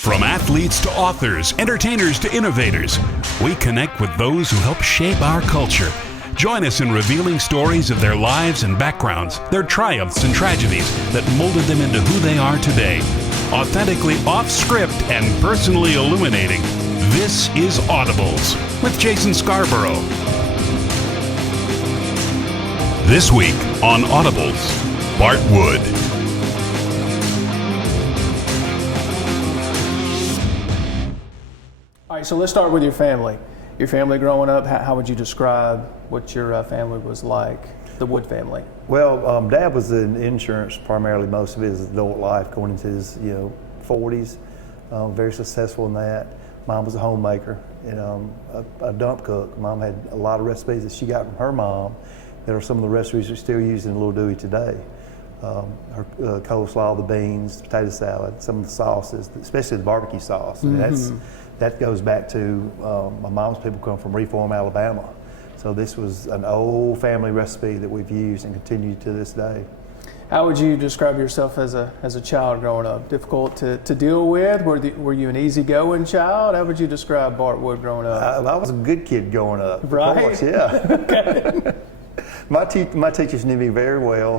From athletes to authors, entertainers to innovators, we connect with those who help shape our culture. Join us in revealing stories of their lives and backgrounds, their triumphs and tragedies that molded them into who they are today. Authentically off-script and personally illuminating, this is Audibles with Jason Scarborough. This week on Audibles, Bart Wood. All right, so let's start with your family. Your family growing up, how would you describe what your family was like, the Wood family? Well, Dad was in insurance primarily most of his adult life, going into his 40s. Very successful in that. Mom was a homemaker and a dump cook. Mom had a lot of recipes that she got from her mom that are some of the recipes we still use in Little Dooey today. Her coleslaw, the beans, potato salad, some of the sauces, especially the barbecue sauce. I mean, that goes back to my mom's people come from Reform, Alabama. So this was an old family recipe that we've used and continue to this day. How would you describe yourself as a child growing up? Difficult to deal with? Were you an easygoing child? How would you describe Bart Wood growing up? I was a good kid growing up. Right? Of course, yeah. Okay. My teachers knew me very well.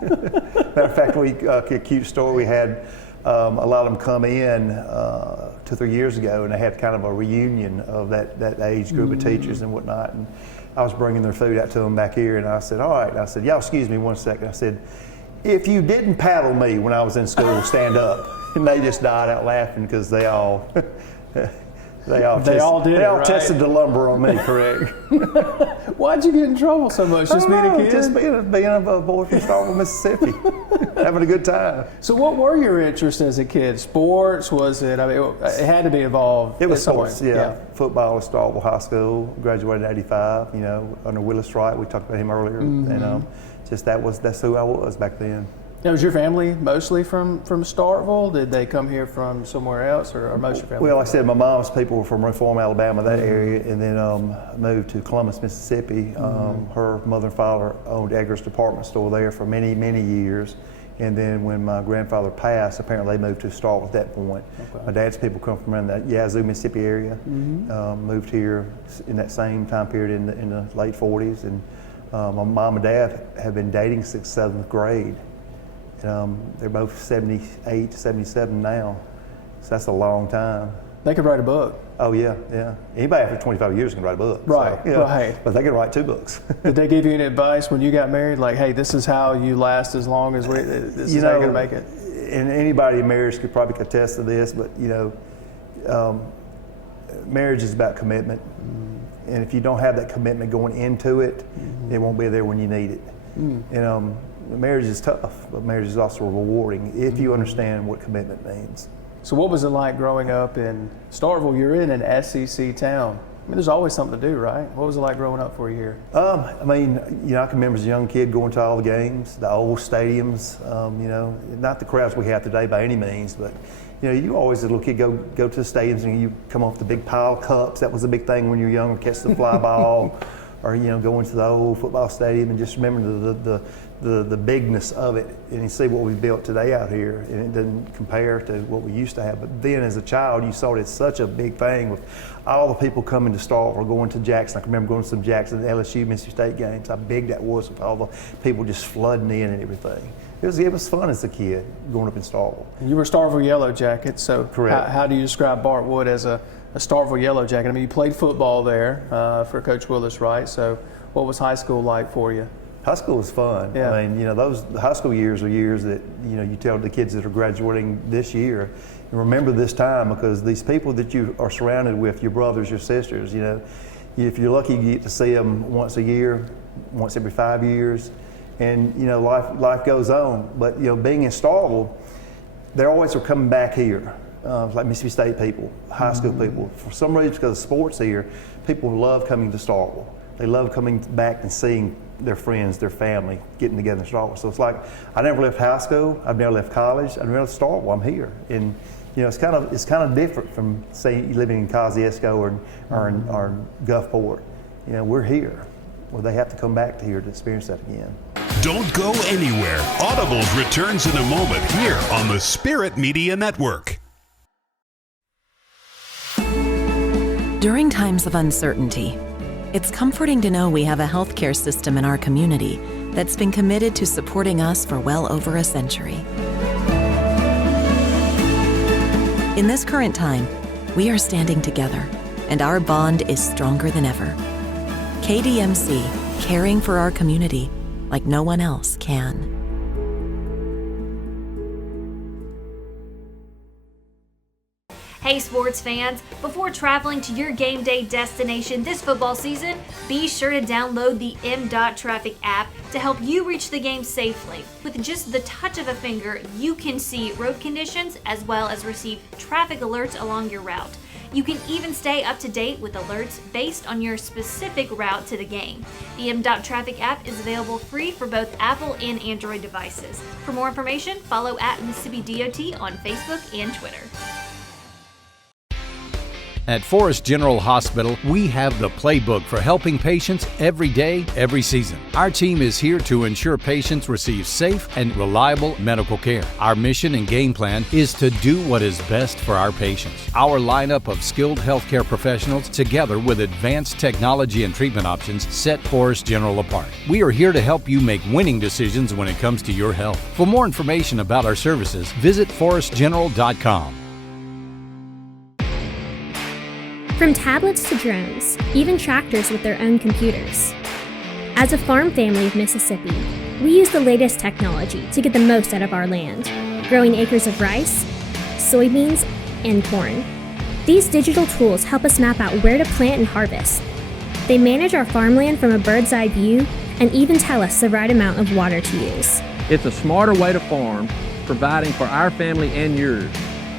Matter of fact, a cute story, we had a lot of them come in 2 or 3 years ago, and they had kind of a reunion of that age group of teachers and whatnot. And I was bringing their food out to them back here, and I said, all right. I said, y'all excuse me one second. I said, if you didn't paddle me when I was in school, stand up. And they just died out laughing because they all tested the lumber on me, correct? Why'd you get in trouble so much? Just being a kid? Just being a boy from Starkville, Mississippi, having a good time. So what were your interests as a kid? Sports, was it? I mean, it had to be involved. It was sports, yeah. Football at Starkville High School, graduated in '85, under Willis Wright. We talked about him earlier. And that's who I was back then. Now, was your family mostly from Starkville? Did they come here from somewhere else, or most of your family? Well, like I said, my mom's people were from Reform, Alabama, that area, and then moved to Columbus, Mississippi. Her mother and father owned Edgar's department store there for many, many years. And then when my grandfather passed, apparently they moved to Starkville at that point. Okay. My dad's people come from around the Yazoo, Mississippi area, moved here in that same time period in the late 40s. And my mom and dad have been dating since 7th grade. They're both 78, 77 now, so that's a long time. They could write a book. Oh yeah. Anybody after 25 years can write a book. Right, so, right. But they can write 2 books. Did they give you any advice when you got married? Like, hey, this is how you last as long as this is how you're gonna make it? And anybody in marriage could probably attest to this, but marriage is about commitment. And if you don't have that commitment going into it, it won't be there when you need it. Marriage is tough, but marriage is also rewarding if you understand what commitment means. So what was it like growing up in Starkville? You're in an SEC town. I mean, there's always something to do, right? What was it like growing up for you here? I can remember as a young kid going to all the games, the old stadiums, not the crowds we have today by any means, but you always, as a little kid, go to the stadiums and you come off the big pile of cups. That was a big thing when you were young, catch the fly ball. Or go into the old football stadium and just remember the bigness of it, and you see what we built today out here, and it doesn't compare to what we used to have. But then as a child, you saw it as such a big thing with all the people coming to Starkville, going to Jackson. I can remember going to some Jackson, LSU, Mississippi State games. How big that was with all the people just flooding in and everything. It was fun as a kid growing up in Starkville. You were Starkville Yellow Jackets, so correct. How do you describe Bart Wood as a Starkville Yellow Jacket? I mean, you played football there for Coach Willis, right? So what was high school like for you? High school was fun. Yeah. I mean, those high school years are years that, you tell the kids that are graduating this year, and remember this time, because these people that you are surrounded with, your brothers, your sisters, if you're lucky, you get to see them once a year, once every 5 years, and, life goes on. But, being in Starkville, they always are coming back here. Like Mississippi State people, high school people. For some reason, because of sports here, people love coming to Starkville. They love coming back and seeing their friends, their family, getting together in Starkville. So it's like, I never left high school, I've never left college, I've never left Starkville, I'm here. And it's kind of different from, say, living in Kosciuszko or in Gulfport. We're here. Well, they have to come back to here to experience that again. Don't go anywhere. Audibles returns in a moment here on the Spirit Media Network. During times of uncertainty, it's comforting to know we have a healthcare system in our community that's been committed to supporting us for well over a century. In this current time, we are standing together, and our bond is stronger than ever. KDMC, caring for our community like no one else can. Hey sports fans, before traveling to your game day destination this football season, be sure to download the M.Traffic app to help you reach the game safely. With just the touch of a finger, you can see road conditions as well as receive traffic alerts along your route. You can even stay up to date with alerts based on your specific route to the game. The M.Traffic app is available free for both Apple and Android devices. For more information, follow at Mississippi DOT on Facebook and Twitter. At Forest General Hospital, we have the playbook for helping patients every day, every season. Our team is here to ensure patients receive safe and reliable medical care. Our mission and game plan is to do what is best for our patients. Our lineup of skilled healthcare professionals, together with advanced technology and treatment options, set Forest General apart. We are here to help you make winning decisions when it comes to your health. For more information about our services, visit forestgeneral.com. From tablets to drones, even tractors with their own computers. As a farm family of Mississippi, we use the latest technology to get the most out of our land, growing acres of rice, soybeans, and corn. These digital tools help us map out where to plant and harvest. They manage our farmland from a bird's eye view and even tell us the right amount of water to use. It's a smarter way to farm, providing for our family and yours,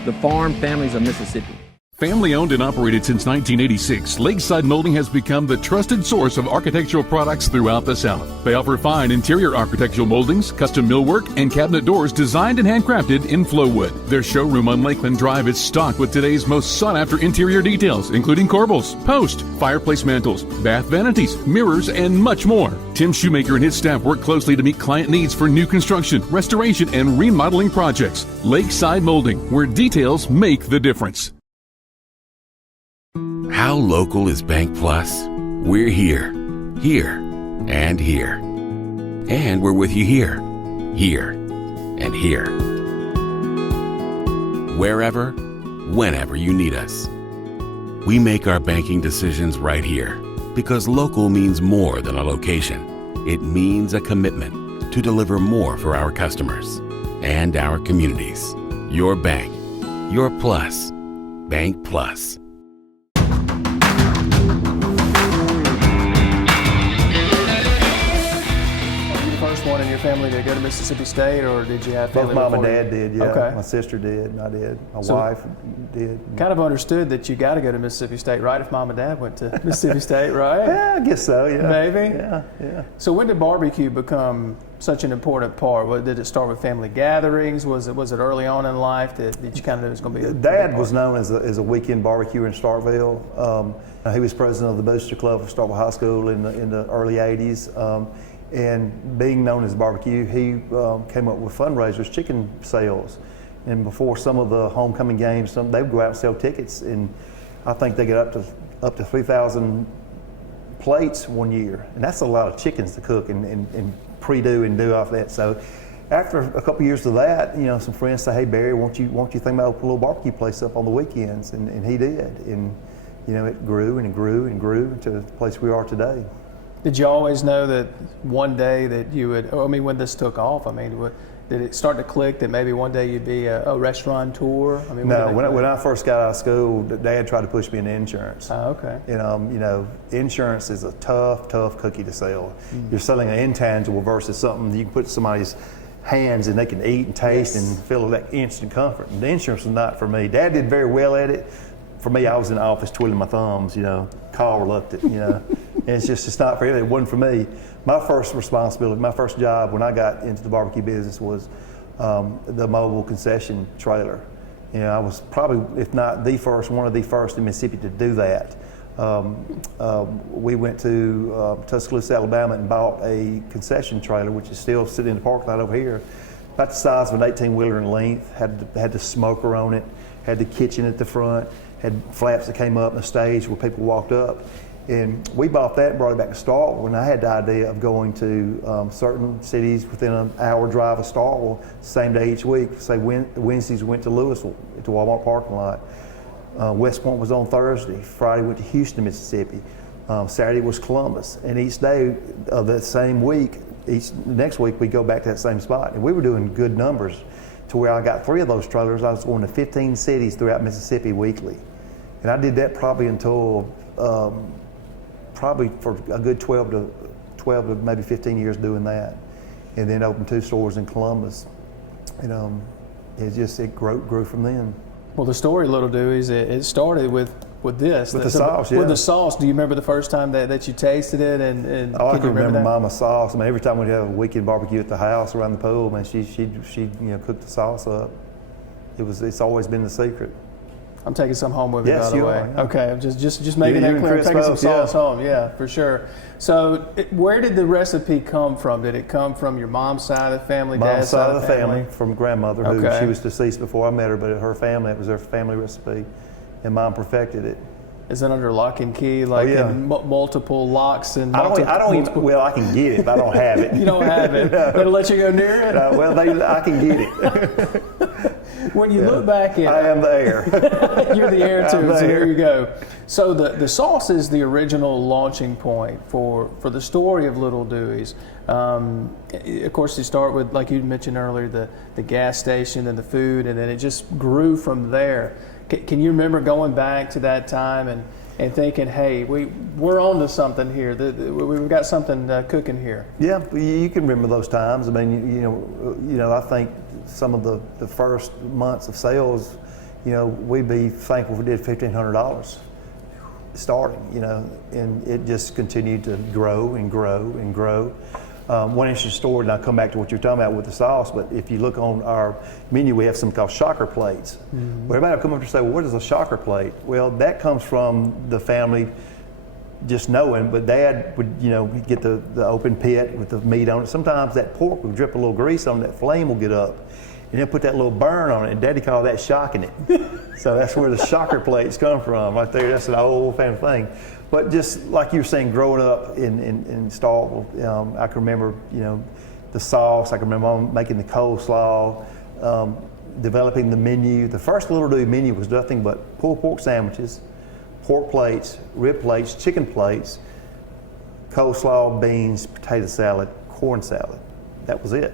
the farm families of Mississippi. Family owned and operated since 1986, Lakeside Molding has become the trusted source of architectural products throughout the South. They offer fine interior architectural moldings, custom millwork, and cabinet doors designed and handcrafted in Flowwood. Their showroom on Lakeland Drive is stocked with today's most sought-after interior details, including corbels, post, fireplace mantles, bath vanities, mirrors, and much more. Tim Shoemaker and his staff work closely to meet client needs for new construction, restoration, and remodeling projects. Lakeside Molding, where details make the difference. How local is Bank Plus? We're here, and here. And we're with you here, and here. Wherever, whenever you need us. We make our banking decisions right here because local means more than a location. It means a commitment to deliver more for our customers and our communities. Your bank, your plus, Bank Plus. One in your family to go to Mississippi State, or did you have family? Both mom and dad did, yeah. Okay. My sister did, and I did. My wife did. Kind of understood that you got to go to Mississippi State, right? If mom and dad went to Mississippi State, right? Yeah, I guess so, yeah. Maybe? Yeah. So when did barbecue become such an important part? Did it start with family gatherings? Was it early on in life that you kind of knew it was going to be a Dad was known as a weekend barbecue in Starkville. He was president of the Booster Club of Starkville High School in the early 80s. And being known as barbecue, he came up with fundraisers, chicken sales. And before some of the homecoming games, they would go out and sell tickets. And I think they get up to 3,000 plates one year. And that's a lot of chickens to cook and pre-do and do off that. So after a couple years of that, some friends say, hey, Barry, won't you think about opening a little barbecue place up on the weekends? And he did. And, it grew and it grew and grew to the place we are today. Did you always know that one day that you would, when this took off, did it start to click that maybe one day you'd be a restaurateur? No, when I first got out of school, Dad tried to push me into insurance. Oh, okay. Insurance is a tough cookie to sell. You're selling an intangible versus something you can put in somebody's hands and they can eat and taste and feel that instant comfort. And the insurance was not for me. Dad did very well at it. For me, I was in the office twiddling my thumbs, call reluctant, and it's not for him. It wasn't for me. My first responsibility, my first job when I got into the barbecue business was the mobile concession trailer. I was probably, if not the first, one of the first in Mississippi to do that. We went to Tuscaloosa, Alabama and bought a concession trailer, which is still sitting in the parking lot over here, about the size of an 18-wheeler in length, had the smoker on it, had the kitchen at the front, had flaps that came up and a stage where people walked up. And we bought that and brought it back to Starkville, and I had the idea of going to certain cities within an hour drive of Starkville, same day each week. Say Wednesdays we went to Louisville, at the Walmart parking lot. West Point was on Thursday. Friday went to Houston, Mississippi. Saturday was Columbus. And each day of that same week, next week we go back to that same spot. And we were doing good numbers to where I got 3 of those trailers. I was going to 15 cities throughout Mississippi weekly. And I did that probably until probably for a good 12 to maybe 15 years doing that, and then opened 2 stores in Columbus. And it grew from then. Well, the story, Little Dooey's, it started with this. With the sauce, yeah. With the sauce. Do you remember the first time that you tasted it? And I can can you remember that? Mama's sauce. I mean, every time we'd have a weekend barbecue at the house around the pool, man, she'd cook the sauce up. It's always been the secret. I'm taking some home with me, yes, by the you way. Are, yeah. Okay, just making that clear. I'm taking some sauce home, yeah, for sure. So, where did the recipe come from? Did it come from your mom's side of the family, dad's side of the family? From grandmother, who okay. She was deceased before I met her, but her family, it was their family recipe, and Mom perfected it. Is it under lock and key, like in multiple locks and I don't even, well, I can get it, but I don't have it. You don't have it. They'll let you go near it? I can get it. When you look back at I am the heir. You're the heir too, so there you go. So the sauce is the original launching point for the story of Little Dooey's. Of course, you start with, like you mentioned earlier, the gas station and the food, and then it just grew from there. Can you remember going back to that time and thinking, hey, we're on to something here. We've got something cooking here. Yeah, you can remember those times. I mean, you know, I think some of the first months of sales, we'd be thankful if we did $1,500 starting, and it just continued to grow and grow and grow. One interesting story, and I'll come back to what you're talking about with the sauce, but if you look on our menu, we have something called shocker plates. Mm-hmm. Well, everybody will come up and say, well, what is a shocker plate? Well, that comes from the family just knowing, but Dad would, get the open pit with the meat on it. Sometimes that pork would drip a little grease on it, that flame will get up, and then put that little burn on it, and Daddy called that shocking it. So that's where the shocker plates come from, right there. That's an old family thing. But just like you were saying, growing up in Starkville, I can remember, the sauce. I can remember Mom making the coleslaw, developing the menu. The first Little Dooey menu was nothing but pulled pork sandwiches, pork plates, rib plates, chicken plates, coleslaw, beans, potato salad, corn salad. That was it.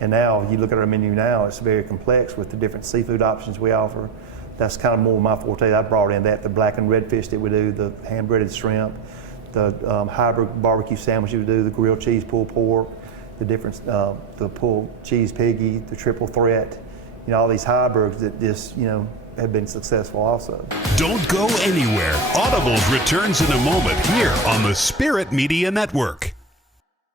And now you look at our menu now, it's very complex with the different seafood options we offer. That's kind of more my forte. I brought in the black and red fish that we do, the hand-breaded shrimp, the hybrid barbecue sandwich we do, the grilled cheese pulled pork, the different, the pulled cheese piggy, the triple threat, all these hybrids that just, have been successful also. Don't go anywhere. Audibles returns in a moment here on the Spirit Media Network.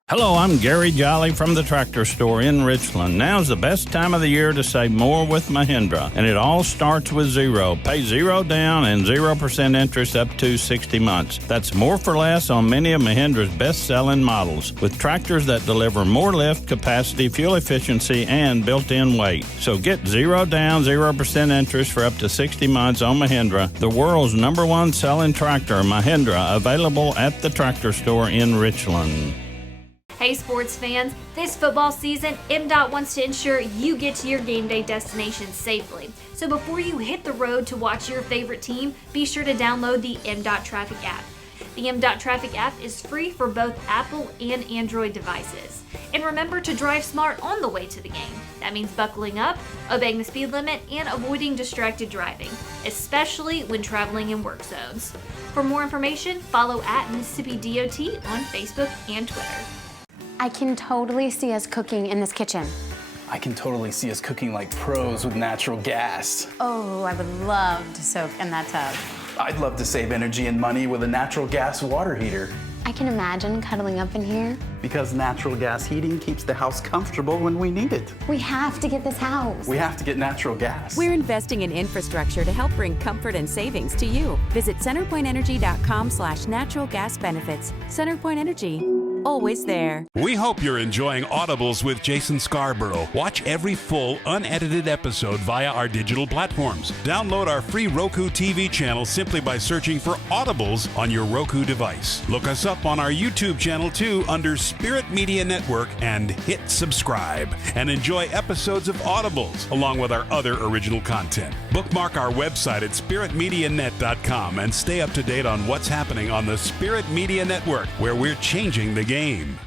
Hello, I'm Gary Jolly from the Tractor Store in Richland. Now's the best time of the year to save more with Mahindra, and it all starts with zero. Pay zero down and 0% interest up to 60 months. That's more for less on many of Mahindra's best-selling models, with tractors that deliver more lift, capacity, fuel efficiency, and built-in weight. So get zero down, 0% interest for up to 60 months on Mahindra, the world's #1 selling tractor, Mahindra, available at the Tractor Store in Richland. Hey sports fans, this football season, MDOT wants to ensure you get to your game day destination safely. So before you hit the road to watch your favorite team, be sure to download the MDOT Traffic app. The MDOT Traffic app is free for both Apple and Android devices. And remember to drive smart on the way to the game. That means buckling up, obeying the speed limit, and avoiding distracted driving, especially when traveling in work zones. For more information, follow at Mississippi DOT on Facebook and Twitter. I can totally see us cooking in this kitchen. I can totally see us cooking like pros with natural gas. Oh, I would love to soak in that tub. I'd love to save energy and money with a natural gas water heater. I can imagine cuddling up in here. Because natural gas heating keeps the house comfortable when we need it. We have to get this house. We have to get natural gas. We're investing in infrastructure to help bring comfort and savings to you. Visit centerpointenergy.com/natural gas benefits. CenterPoint Energy. always there. We hope you're enjoying Audibles with Jason Scarborough. Watch every full, unedited episode via our digital platforms. Download our free Roku TV channel simply by searching for Audibles on your Roku device. Look us up on our YouTube channel too under Spirit Media Network and hit subscribe. And enjoy episodes of Audibles along with our other original content. Bookmark our website at spiritmedianet.com and stay up to date on what's happening on the Spirit Media Network, where we're changing the game.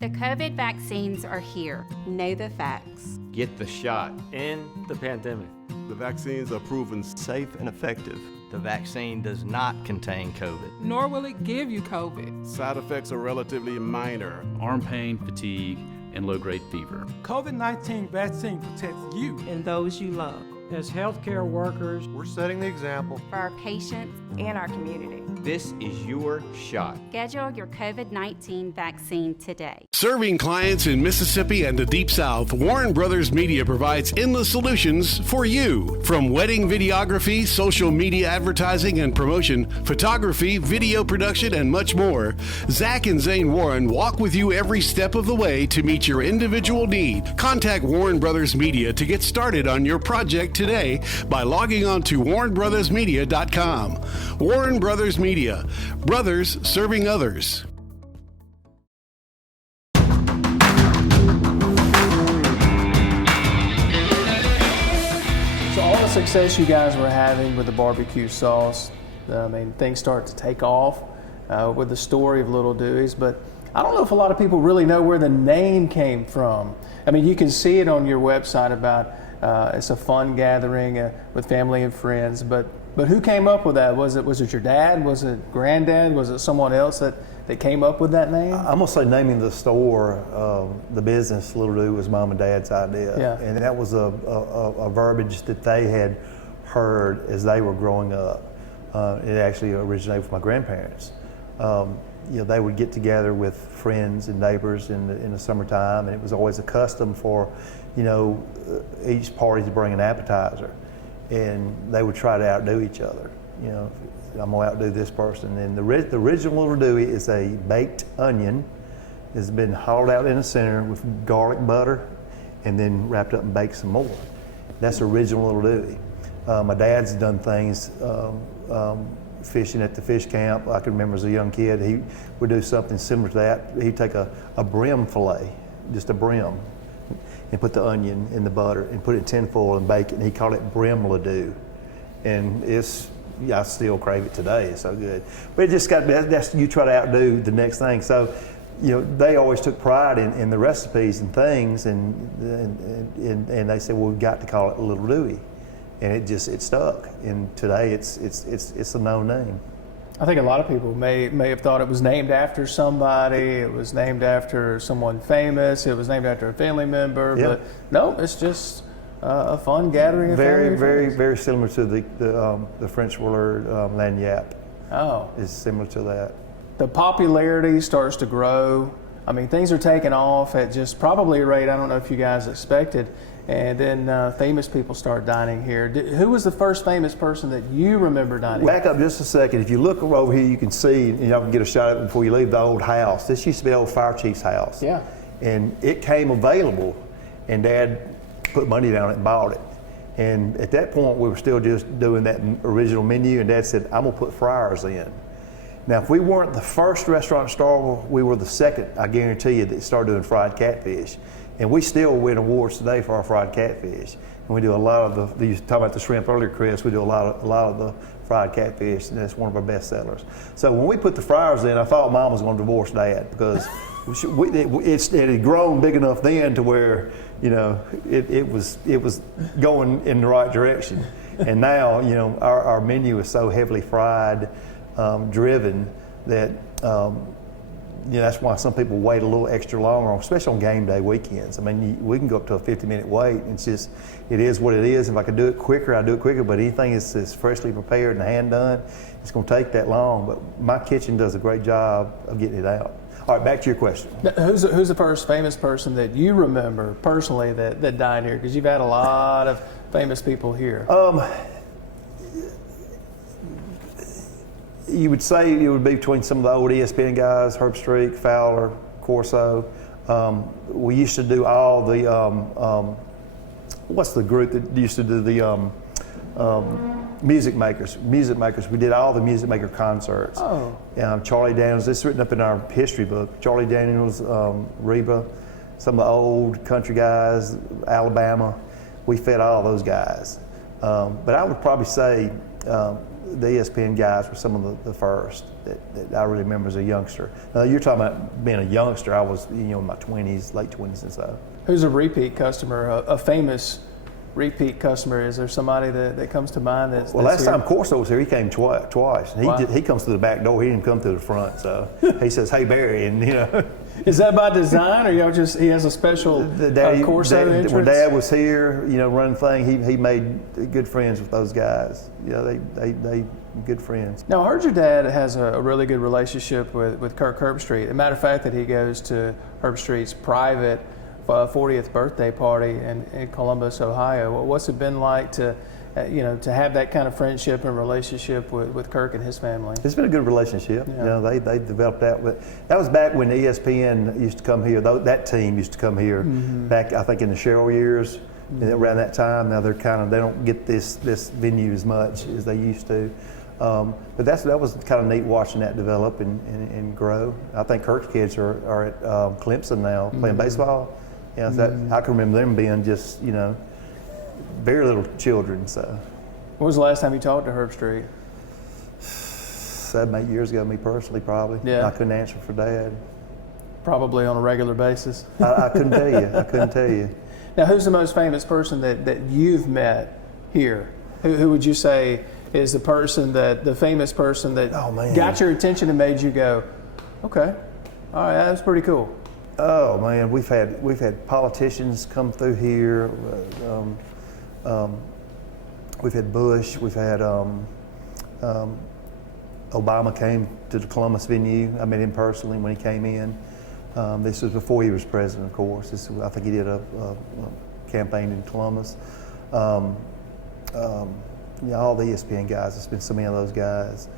The COVID vaccines are here. Know the facts. Get the shot. End the pandemic. The vaccines are proven safe and effective. The vaccine does not contain COVID. Nor will it give you COVID. Side effects are relatively minor. Arm pain, fatigue, and low-grade fever. COVID-19 vaccine protects you and those you love. As healthcare workers, we're setting the example for our patients and our community. This is your shot. Schedule your COVID-19 vaccine today. Serving clients in Mississippi and the Deep South, Warren Brothers Media provides endless solutions for you. From wedding videography, social media advertising and promotion, photography, video production, and much more, Zach and Zane Warren walk with you every step of the way to meet your individual need. Contact Warren Brothers Media to get started on your project today by logging on to warrenbrothersmedia.com. Warren Brothers Media. Brothers serving others. So all the success you guys were having with the barbecue sauce, I mean, things start to take off with the story of Little Dooey's, but I don't know if a lot of people really know where the name came from. I mean, you can see it on your website about it's a fun gathering with family and friends, but who came up with that? Was it your dad? Was it granddad? Was it someone else that came up with that name? I'm gonna say naming the store, the business Little Dooey was Mom and Dad's idea, yeah. And that was a verbiage that they had heard as they were growing up. It actually originated from my grandparents. They would get together with friends and neighbors in the summertime, and it was always a custom for, each party to bring an appetizer, and they would try to outdo each other. I'm gonna outdo this person. And the original Little Dooey is a baked onion. It's been hollowed out in the center with garlic butter, and then wrapped up and baked some more. That's original Little Dooey. My dad's done things. Fishing at the fish camp. I can remember as a young kid, he would do something similar to that. He'd take a brim fillet, just a brim, and put the onion in the butter and put it in tinfoil and bake it, and he called it brim ladoo. And I still crave it today, it's so good. But it just that's you try to outdo the next thing. So, they always took pride in the recipes and things, and they said, well, we've got to call it Little Dooey. And it stuck. And today it's a known name. I think a lot of people may have thought it was named after somebody. It was named after someone famous. It was named after a family member. Yeah. But no, it's just a fun gathering of family friends. Very similar to the French word lagniappe. Oh, is similar to that. The popularity starts to grow. I mean, things are taking off at just probably a rate I don't know if you guys expected. And then famous people start dining here. Who was the first famous person that you remember dining? Back up just a second. If you look over here, you can see, and y'all can get a shot of it before you leave, the old house. This used to be the old fire chief's house. Yeah. And it came available, and Dad put money down and bought it. And at that point, we were still just doing that original menu, and Dad said, I'm gonna put fryers in. Now, if we weren't the first restaurant to start, we were the second, I guarantee you, that started doing fried catfish. And we still win awards today for our fried catfish. And we do a lot of you talked about the shrimp earlier, Chris, we do a lot of the fried catfish, and that's one of our best sellers. So when we put the fryers in, I thought Mom was gonna divorce Dad, because it had grown big enough then to where, it was going in the right direction. And now, our menu is so heavily fried, driven that, that's why some people wait a little extra longer, especially on game day weekends. I mean, we can go up to a 50-minute wait. It's just, it is what it is. If I could do it quicker, I'd do it quicker. But anything that's freshly prepared and hand done, it's going to take that long. But my kitchen does a great job of getting it out. All right, back to your question. Who's the first famous person that you remember personally that died here? Because you've had a lot of famous people here. You would say it would be between some of the old ESPN guys, Herb Streak, Fowler, Corso. We used to do all the, what's the group that used to do the music makers? We did all the music maker concerts. Oh. Charlie Daniels, this is written up in our history book. Charlie Daniels, Reba, some of the old country guys, Alabama. We fed all those guys. But I would probably say the ESPN guys were some of the first that I really remember as a youngster. You're talking about being a youngster. I was, in my 20s, late 20s and so. Who's a repeat customer, a famous repeat customer? Is there somebody that comes to mind that's last here? time Corso was here, he came twice. Wow. He comes through the back door. He didn't come through the front. So he says, "Hey Barry," and Is that by design, or he has a special Corso entrance? When Dad was here, running thing, he made good friends with those guys. They good friends. Now, I heard your dad has a really good relationship with Kirk Herbstreit. As a matter of fact, that he goes to Herbstreit's private 40th birthday party in Columbus, Ohio. What's it been like to have that kind of friendship and relationship with Kirk and his family? It's been a good relationship. Yeah. They developed that. But that was back when ESPN used to come here. That team used to come here back, I think, in the Sherrill years. And around that time, now they don't get this venue as much as they used to. But that was kind of neat watching that develop and grow. I think Kirk's kids are at Clemson now playing baseball. I can remember them being just, very little children. So, when was the last time you talked to Herbstreit? 7, 8 years ago, me personally, probably. Yeah. I couldn't answer for Dad. Probably on a regular basis. I couldn't tell you. Now, who's the most famous person that you've met here? Who would you say is the famous person that got your attention and made you go, okay, all right, that's pretty cool? Oh man, we've had politicians come through here. We've had Bush. We've had Obama came to the Columbus venue. I met him personally when he came in. This was before he was president, of course. I think he did a campaign in Columbus. All the ESPN guys. It's been so many of those guys.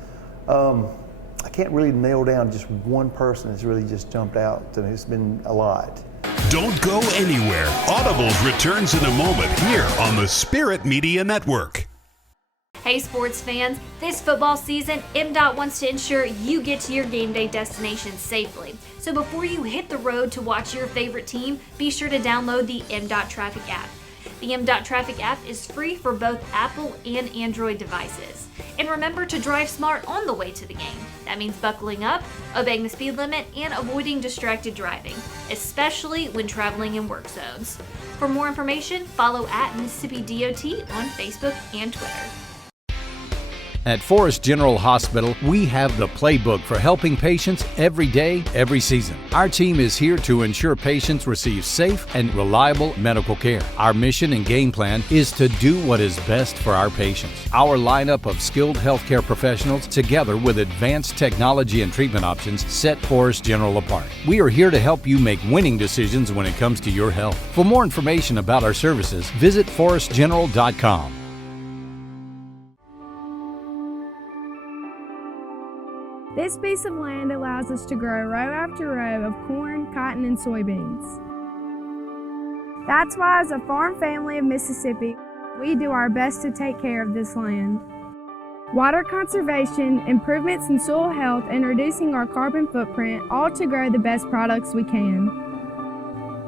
I can't really nail down just one person that's really just jumped out to me. It's been a lot. Don't go anywhere. Audibles returns in a moment here on the Spirit Media Network. Hey sports fans, this football season, MDOT wants to ensure you get to your game day destination safely. So before you hit the road to watch your favorite team, be sure to download the MDOT Traffic app. The MDOT Traffic app is free for both Apple and Android devices. And remember to drive smart on the way to the game. That means buckling up, obeying the speed limit, and avoiding distracted driving, especially when traveling in work zones. For more information, follow @Mississippi DOT on Facebook and Twitter. At Forest General Hospital, we have the playbook for helping patients every day, every season. Our team is here to ensure patients receive safe and reliable medical care. Our mission and game plan is to do what is best for our patients. Our lineup of skilled healthcare professionals, together with advanced technology and treatment options, set Forest General apart. We are here to help you make winning decisions when it comes to your health. For more information about our services, visit forestgeneral.com. This piece of land allows us to grow row after row of corn, cotton, and soybeans. That's why, as a farm family of Mississippi, we do our best to take care of this land. Water conservation, improvements in soil health, and reducing our carbon footprint, all to grow the best products we can.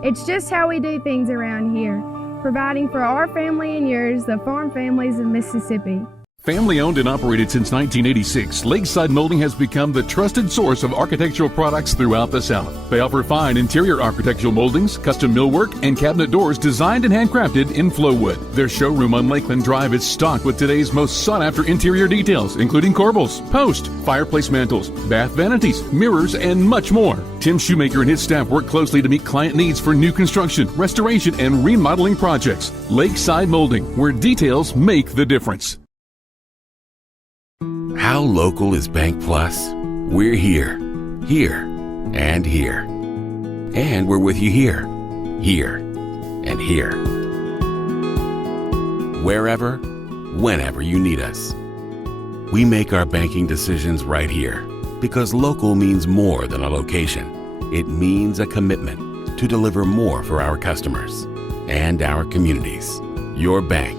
It's just how we do things around here, providing for our family and yours, the farm families of Mississippi. Family owned and operated since 1986, Lakeside Molding has become the trusted source of architectural products throughout the South. They offer fine interior architectural moldings, custom millwork, and cabinet doors designed and handcrafted in Flowwood. Their showroom on Lakeland Drive is stocked with today's most sought-after interior details, including corbels, post, fireplace mantles, bath vanities, mirrors, and much more. Tim Shoemaker and his staff work closely to meet client needs for new construction, restoration, and remodeling projects. Lakeside Molding, where details make the difference. How local is Bank Plus? We're here, and here. And we're with you here, and here. Wherever, whenever you need us. We make our banking decisions right here because local means more than a location. It means a commitment to deliver more for our customers and our communities. Your bank,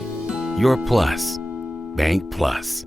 your plus. Bank Plus.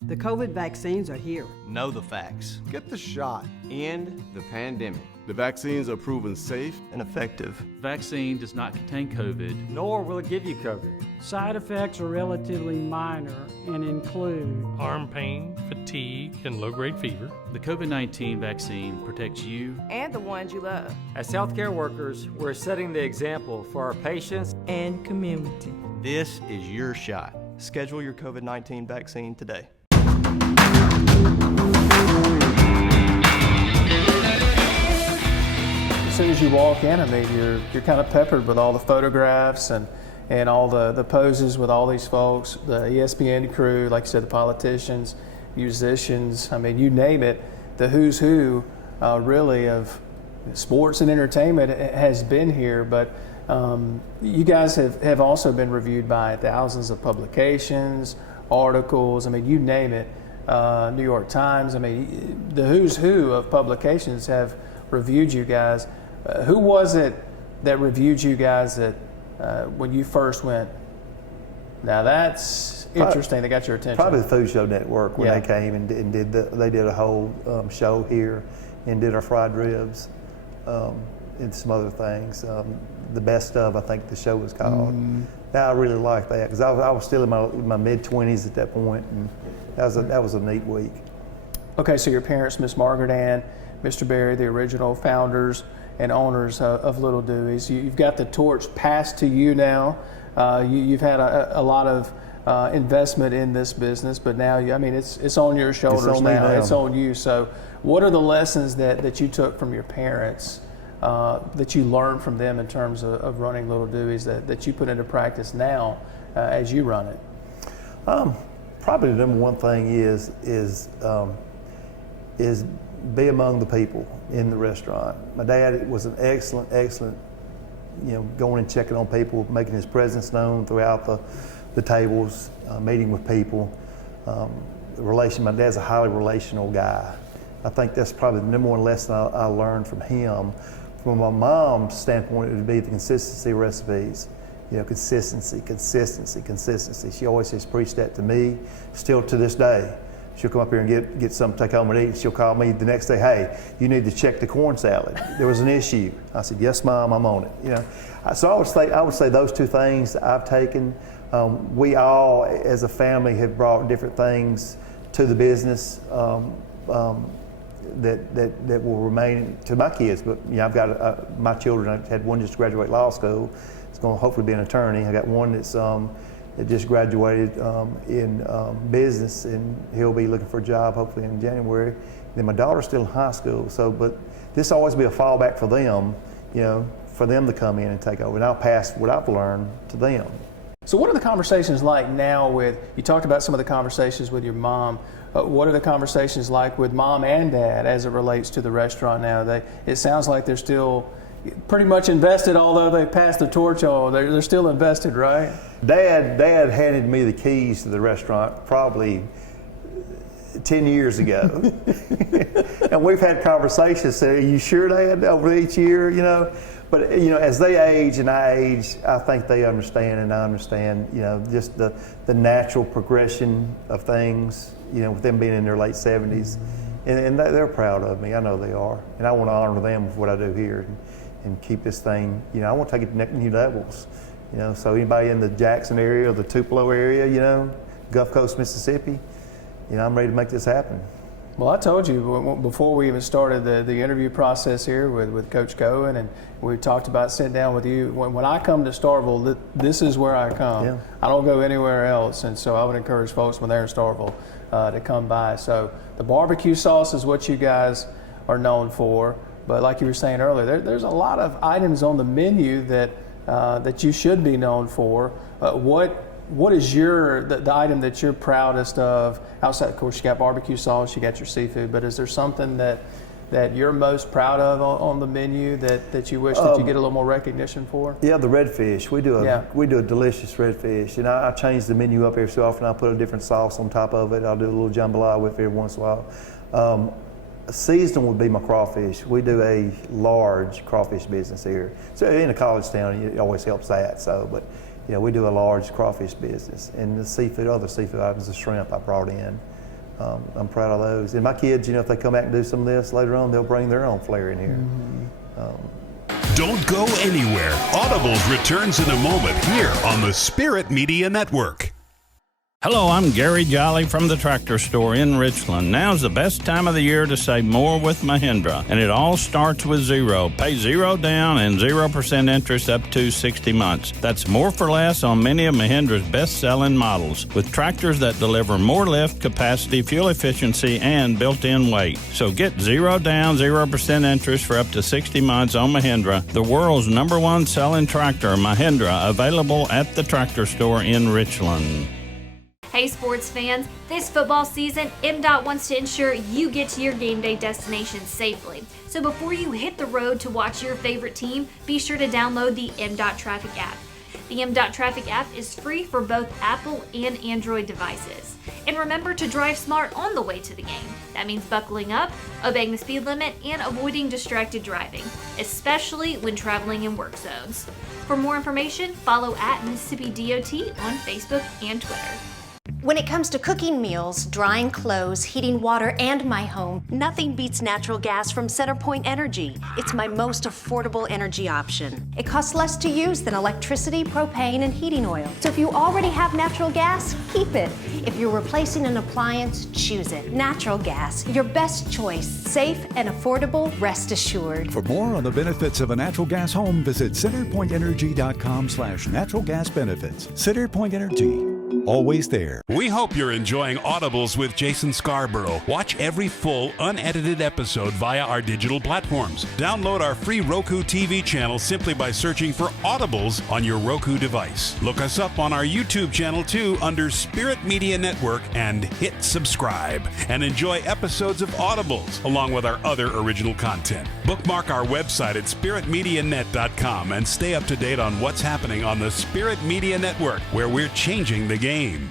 The COVID vaccines are here. Know the facts. Get the shot. End the pandemic. The vaccines are proven safe And effective. Vaccine does not contain COVID. Nor will it give you COVID. Side effects are relatively minor and include arm pain, fatigue, and low-grade fever. The COVID-19 vaccine protects you and the ones you love. As healthcare workers, we're setting the example for our patients and community. This is your shot. Schedule your COVID-19 vaccine today. As soon as you walk in, I mean, you're kind of peppered with all the photographs and all the poses with all these folks, the ESPN crew, like you said, the politicians, musicians, I mean, you name it, the who's who really of sports and entertainment has been here. But you guys have also been reviewed by thousands of publications, articles, I mean, you name it, New York Times, I mean, the who's who of publications have reviewed you guys. Who was it that reviewed you guys that when you first went, now that's interesting, they got your attention? Probably the Food Show Network when they came and they did a whole show here and did our fried ribs and some other things. The Best Of, I think the show was called. Now I really like that because I was still in my mid-20s at that point, and that was a neat week. Okay, so your parents, Miss Margaret Ann, Mr. Berry, the original founders and owners of Little Dooey's. You've got the torch passed to you now. You've had a lot of investment in this business, but now I mean it's on your shoulders now. It's on you. So, what are the lessons that you took from your parents, that you learned from them in terms of running Little Dooey's that you put into practice now as you run it? Probably the number one thing is be among the people in the restaurant. My dad was an excellent, going and checking on people, making his presence known throughout the tables, meeting with people. My dad's a highly relational guy. I think that's probably the number one lesson I learned from him. From my mom's standpoint, it would be the consistency recipes. Consistency. She always has preached that to me, still to this day. She'll come up here and get something to take home and eat, and she'll call me the next day, hey, you need to check the corn salad. There was an issue. I said, yes, Mom, I'm on it. So I would say those two things that I've taken. We all, as a family, have brought different things to the business that will remain to my kids. But I've got my children. I had one just graduate law school. It's going to hopefully be an attorney. I got one that's that just graduated in business, and he'll be looking for a job hopefully in January. Then my daughter's still in high school, but this will always be a fallback for them, for them to come in and take over, and I'll pass what I've learned to them. So what are the conversations like now you talked about some of the conversations with your mom, what are the conversations like with Mom and Dad as it relates to the restaurant now? It sounds like they're still pretty much invested, although they've passed the torch on. They're still invested, right? Dad handed me the keys to the restaurant probably 10 years ago. And we've had conversations saying, are you sure, Dad, over each year, But, as they age and I age, I think they understand and I understand, just the natural progression of things, with them being in their late 70s. And they're proud of me. I know they are. And I want to honor them with what I do here and keep this thing, I want to take it to new levels. So anybody in the Jackson area or the Tupelo area, Gulf Coast, Mississippi, I'm ready to make this happen. Well, I told you before we even started the interview process here with Coach Cohen, and we talked about sitting down with you. When I come to Starkville, this is where I come. Yeah. I don't go anywhere else, and so I would encourage folks when they're in Starkville to come by. So the barbecue sauce is what you guys are known for, but like you were saying earlier, there's a lot of items on the menu that you should be known for. What is the item that you're proudest of? Outside, of course, you got barbecue sauce, you got your seafood, but is there something that that you're most proud of on the menu that you wish that you get a little more recognition for? Yeah, the redfish. We do a delicious redfish, and I change the menu up every so often. I put a different sauce on top of it. I'll do a little jambalaya with it every once in a while. Seasonal would be my crawfish. We do a large crawfish business here. So in a college town, it always helps that. So, but yeah, we do a large crawfish business, and the seafood, other seafood items, the shrimp I brought in. I'm proud of those. And my kids, if they come back and do some of this later on, they'll bring their own flair in here. Don't go anywhere. Audibles returns in a moment here on the Spirit Media Network. Hello, I'm Gary Jolly from the Tractor Store in Richland. Now's the best time of the year to save more with Mahindra, and it all starts with zero. Pay zero down and 0% interest up to 60 months. That's more for less on many of Mahindra's best-selling models, with tractors that deliver more lift, capacity, fuel efficiency, and built-in weight. So get zero down, 0% interest for up to 60 months on Mahindra, the world's #1 selling tractor, Mahindra, available at the Tractor Store in Richland. Hey sports fans, this football season, MDOT wants to ensure you get to your game day destination safely. So before you hit the road to watch your favorite team, be sure to download the MDOT Traffic app. The MDOT Traffic app is free for both Apple and Android devices. And remember to drive smart on the way to the game. That means buckling up, obeying the speed limit, and avoiding distracted driving, especially when traveling in work zones. For more information, follow @Mississippi DOT on Facebook and Twitter. When it comes to cooking meals, drying clothes, heating water, and my home, nothing beats natural gas from CenterPoint Energy. It's my most affordable energy option. It costs less to use than electricity, propane, and heating oil. So if you already have natural gas, keep it. If you're replacing an appliance, choose it. Natural gas, your best choice. Safe and affordable, rest assured. For more on the benefits of a natural gas home, visit centerpointenergy.com/natural gas benefits. CenterPoint Energy, always there. We hope you're enjoying Audibles with Jason Scarborough. Watch every full, unedited episode via our digital platforms. Download our free Roku TV channel simply by searching for Audibles on your Roku device. Look us up on our YouTube channel too under Spirit Media Network and hit subscribe. And enjoy episodes of Audibles along with our other original content. Bookmark our website at spiritmedianet.com and stay up to date on what's happening on the Spirit Media Network, where we're changing the game.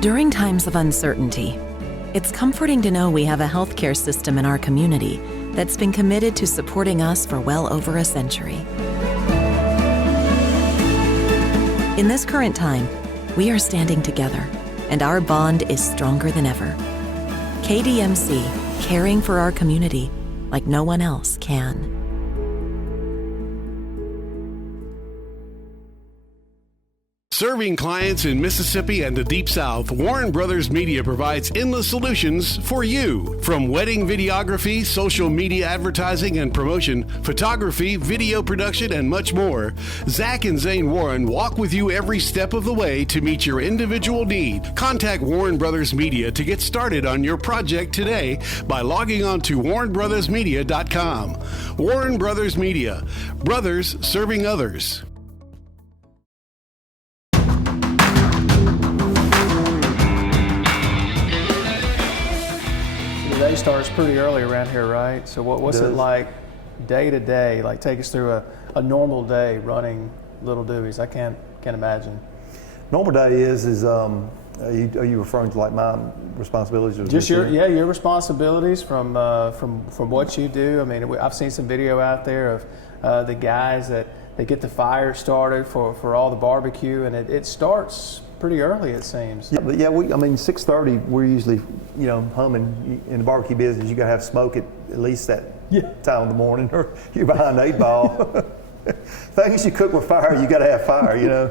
During times of uncertainty, it's comforting to know we have a healthcare system in our community that's been committed to supporting us for well over a century. In this current time, we are standing together, and our bond is stronger than ever. KDMC, caring for our community like no one else can. Serving clients in Mississippi and the Deep South, Warren Brothers Media provides endless solutions for you. From wedding videography, social media advertising and promotion, photography, video production, and much more, Zach and Zane Warren walk with you every step of the way to meet your individual need. Contact Warren Brothers Media to get started on your project today by logging on to warrenbrothersmedia.com. Warren Brothers Media. Brothers serving others. The day starts pretty early around here, right? So what's it like day to day? Like, take us through a normal day running Little Dooey's. I can't imagine. Normal day is are you referring to like my responsibilities? Or just your responsibilities from what you do. I mean, I've seen some video out there of the guys that they get the fire started for all the barbecue, and it starts pretty early, it seems. Yeah, but 6:30 we're usually humming. In the barbecue business, you got to have smoke at least that time of the morning, or you're behind the 8 ball. Things you cook with fire, you got to have fire,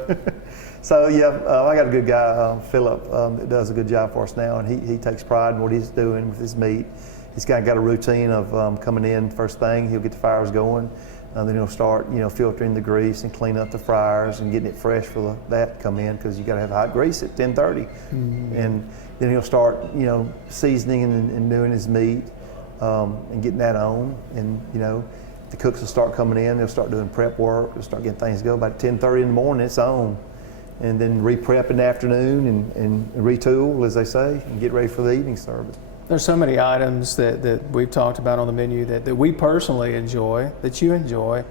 So I got a good guy, Philip, that does a good job for us now, and he takes pride in what he's doing with his meat. He's kind of got a routine of coming in first thing. He'll get the fires going, and then he'll start filtering the grease and clean up the fryers and getting it fresh for that to come in, because you got to have hot grease at 10:30, and then he'll start seasoning and doing his meat and getting that on, and the cooks will start coming in. They'll start doing prep work. They'll start getting things going. By 10:30 in the morning, it's on. And then re-prep in the afternoon and retool, as they say, and get ready for the evening service. There's so many items that we've talked about on the menu that we personally enjoy, that you enjoy.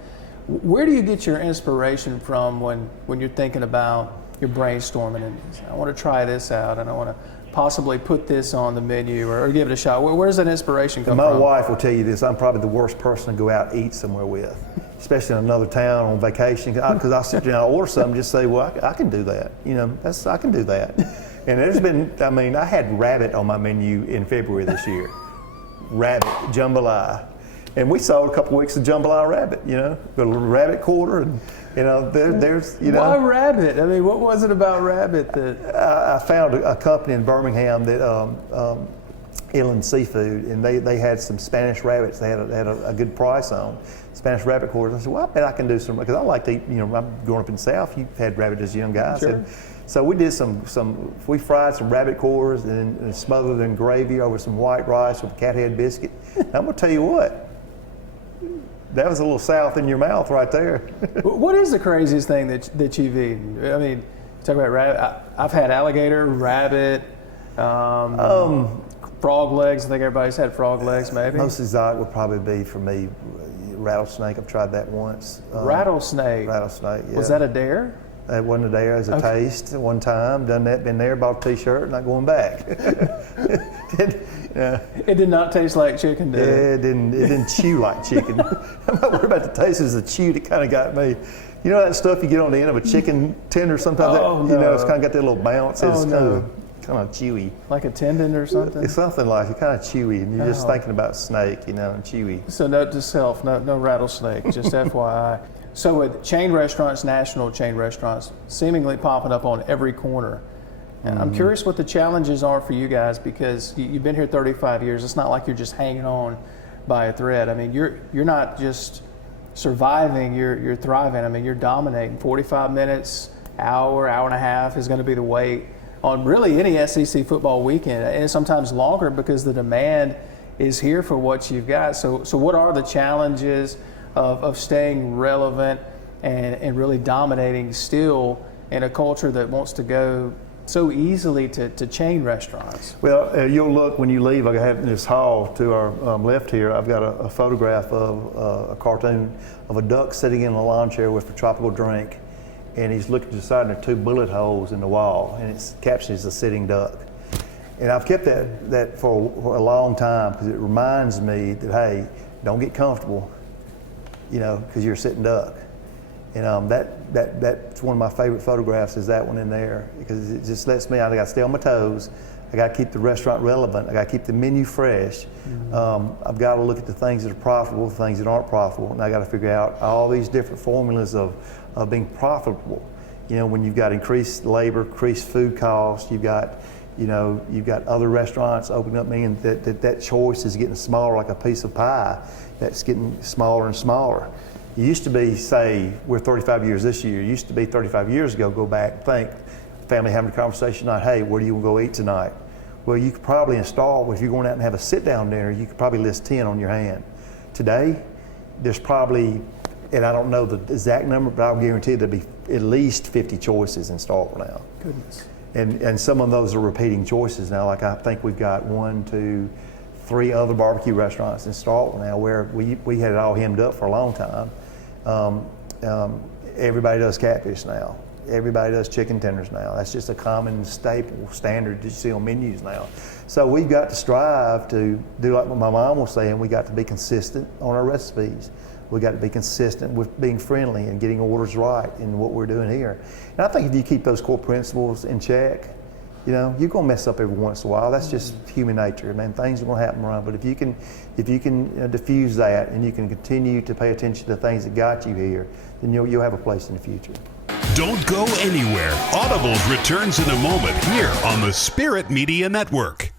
Where do you get your inspiration from when you're thinking about your brainstorming and I want to try this out and I want to possibly put this on the menu or give it a shot? Where's that inspiration come from? My wife will tell you this. I'm probably the worst person to go out and eat somewhere with, especially in another town on vacation. Because I'll sit down and order something and just say, well, I can do that. I can do that. And there's been, I had rabbit on my menu in February this year. Rabbit, jambalaya. And we sold a couple weeks of jambalaya rabbit, the rabbit quarter. And, there's. Why rabbit? What was it about rabbit that? I found a company in Birmingham that, Inland Seafood, and they had some Spanish rabbits. They had a good price on Spanish rabbit quarters. I said, well, I bet I can do some, because I like to eat, I'm growing up in the South, you've had rabbit as a young guy. Sure. So we did we fried some rabbit quarters and smothered in gravy over some white rice with a cat head biscuit. And I'm going to tell you what, that was a little south in your mouth right there. What is the craziest thing that you've eaten? Talk about rabbit. I've had alligator, rabbit, frog legs. I think everybody's had frog legs, maybe. Most exotic would probably be for me rattlesnake. I've tried that once. Rattlesnake. Rattlesnake. Yeah. Was that a dare? It wasn't a dare. It was a taste. One time, done that, been there, bought a T-shirt, not going back. It did not taste like chicken, did it? It didn't chew like chicken. I'm not worried about the taste. It was the chew that kind of got me. You know that stuff you get on the end of a chicken tender sometimes? It's kind of got that little bounce. It's kind of chewy. Like a tendon or something? It's something like it, kind of chewy, and you're just thinking about snake, and chewy. So note to self, no rattlesnake, just FYI. So with chain restaurants, national chain restaurants, seemingly popping up on every corner, I'm curious what the challenges are for you guys, because you've been here 35 years. It's not like you're just hanging on by a thread. You're not just surviving, you're thriving. You're dominating. 45 minutes, hour and a half is going to be the wait on really any SEC football weekend, and sometimes longer because the demand is here for what you've got. So what are the challenges of staying relevant and really dominating still in a culture that wants to go so easily to chain restaurants? Well, you'll look when you leave. I have in this hall to our left here, I've got a photograph of a cartoon of a duck sitting in a lawn chair with a tropical drink, and he's looking to the side and there are 2 bullet holes in the wall, and it's captioned as a sitting duck. And I've kept that for a long time because it reminds me that, hey, don't get comfortable, because you're a sitting duck. And that's one of my favorite photographs, is that one in there, because it just lets me out. I got to stay on my toes. I got to keep the restaurant relevant. I got to keep the menu fresh. I've got to look at the things that are profitable, the things that aren't profitable, and I got to figure out all these different formulas of being profitable. When you've got increased labor, increased food costs, you've got other restaurants opening up, meaning that choice is getting smaller like a piece of pie. That's getting smaller and smaller. It used to be, say, we're 35 years this year. It used to be 35 years ago, go back, think, family having a conversation tonight, hey, where do you want to go eat tonight? Well, you could probably install, if you're going out and have a sit-down dinner, you could probably list 10 on your hand. Today, there's probably, and I don't know the exact number, but I'll guarantee there'll be at least 50 choices installed now. Goodness. And some of those are repeating choices now. Like I think we've got 1, 2, 3 other barbecue restaurants installed now, where we had it all hemmed up for a long time. Everybody does catfish now. Everybody does chicken tenders now. That's just a common staple standard that you see on menus now. So we've got to strive to do like what my mom was saying. We got to be consistent on our recipes. We got to be consistent with being friendly and getting orders right in what we're doing here. And I think if you keep those core principles in check, you're going to mess up every once in a while. That's just human nature, man. Things are going to happen around. But if you can diffuse that, and you can continue to pay attention to the things that got you here, then you'll have a place in the future. Don't go anywhere. Audibles returns in a moment here on the Spirit Media Network.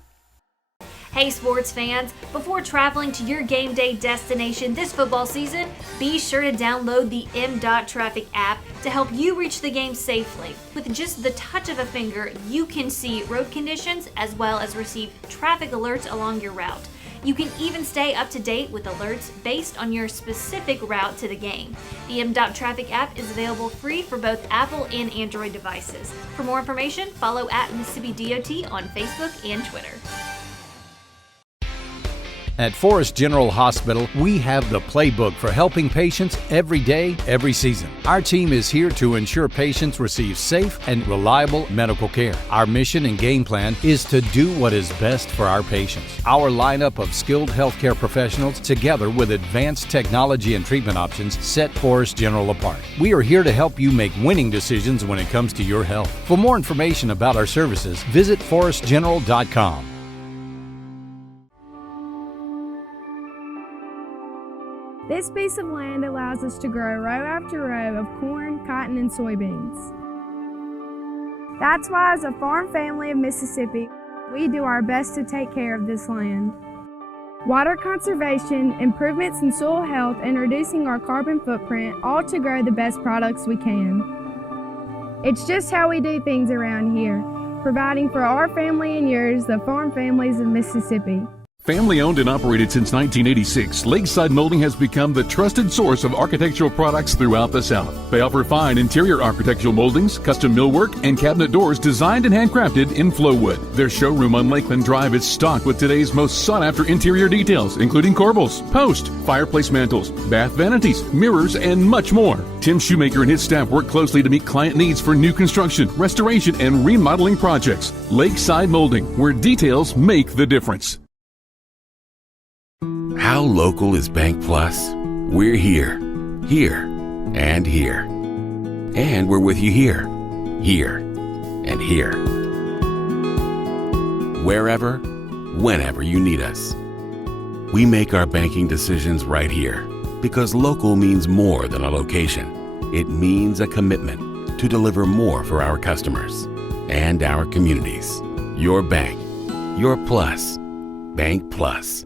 Hey sports fans, before traveling to your game day destination this football season, be sure to download the M.Traffic app to help you reach the game safely. With just the touch of a finger, you can see road conditions as well as receive traffic alerts along your route. You can even stay up to date with alerts based on your specific route to the game. The M.Traffic app is available free for both Apple and Android devices. For more information, follow @Mississippi DOT on Facebook and Twitter. At Forest General Hospital, we have the playbook for helping patients every day, every season. Our team is here to ensure patients receive safe and reliable medical care. Our mission and game plan is to do what is best for our patients. Our lineup of skilled healthcare professionals, together with advanced technology and treatment options, set Forest General apart. We are here to help you make winning decisions when it comes to your health. For more information about our services, visit forestgeneral.com. This piece of land allows us to grow row after row of corn, cotton, and soybeans. That's why, as a farm family of Mississippi, we do our best to take care of this land. Water conservation, improvements in soil health, and reducing our carbon footprint, all to grow the best products we can. It's just how we do things around here, providing for our family and yours, the farm families of Mississippi. Family owned and operated since 1986, Lakeside Molding has become the trusted source of architectural products throughout the South. They offer fine interior architectural moldings, custom millwork, and cabinet doors designed and handcrafted in Flowwood. Their showroom on Lakeland Drive is stocked with today's most sought-after interior details, including corbels, post, fireplace mantles, bath vanities, mirrors, and much more. Tim Shoemaker and his staff work closely to meet client needs for new construction, restoration, and remodeling projects. Lakeside Molding, where details make the difference. How local is Bank Plus? We're here, and here. And we're with you here, and here. Wherever, whenever you need us. We make our banking decisions right here because local means more than a location. It means a commitment to deliver more for our customers and our communities. Your bank, your plus. Bank Plus.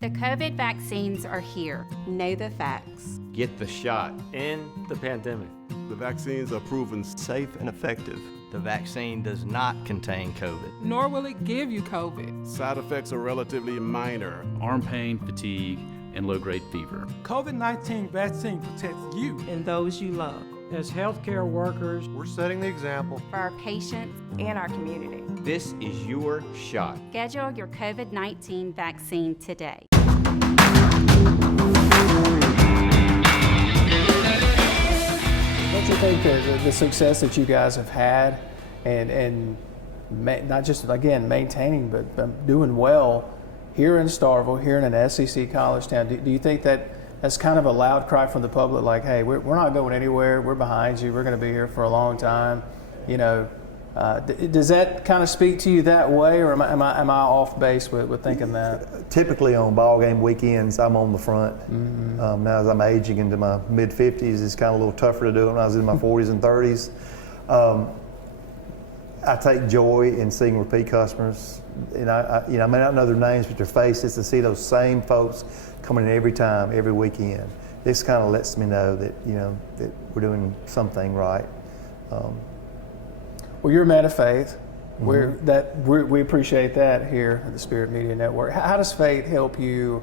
The COVID vaccines are here. Know the facts. Get the shot. End the pandemic. The vaccines are proven Safe and effective. The vaccine does not contain COVID. Nor will it give you COVID. Side effects are relatively minor. Arm pain, fatigue, and low-grade fever. COVID-19 vaccine protects you and those you love. As healthcare workers, we're setting the example for our patients and our community. This is your shot. Schedule your COVID-19 vaccine today. Don't you think the success that you guys have had and not just, again, maintaining, but doing well here in Starkville, here in an SEC college town, do you think that that's kind of a loud cry from the public, like, hey, we're not going anywhere, we're behind you, we're going to be here for a long time, you know? Does that kind of speak to you that way, or am I off base with thinking that? Typically on ball game weekends, I'm on the front. Mm-hmm. Now as I'm aging into my mid-50s, it's kind of a little tougher to do it when I was in my 40s and 30s. I take joy in seeing repeat customers, and I may not know their names, but their faces, to see those same folks coming in every time, every weekend. This kind of lets me know that that we're doing something right. Well, you're a man of faith. Mm-hmm. We appreciate that here at the Spirit Media Network. How does faith help you?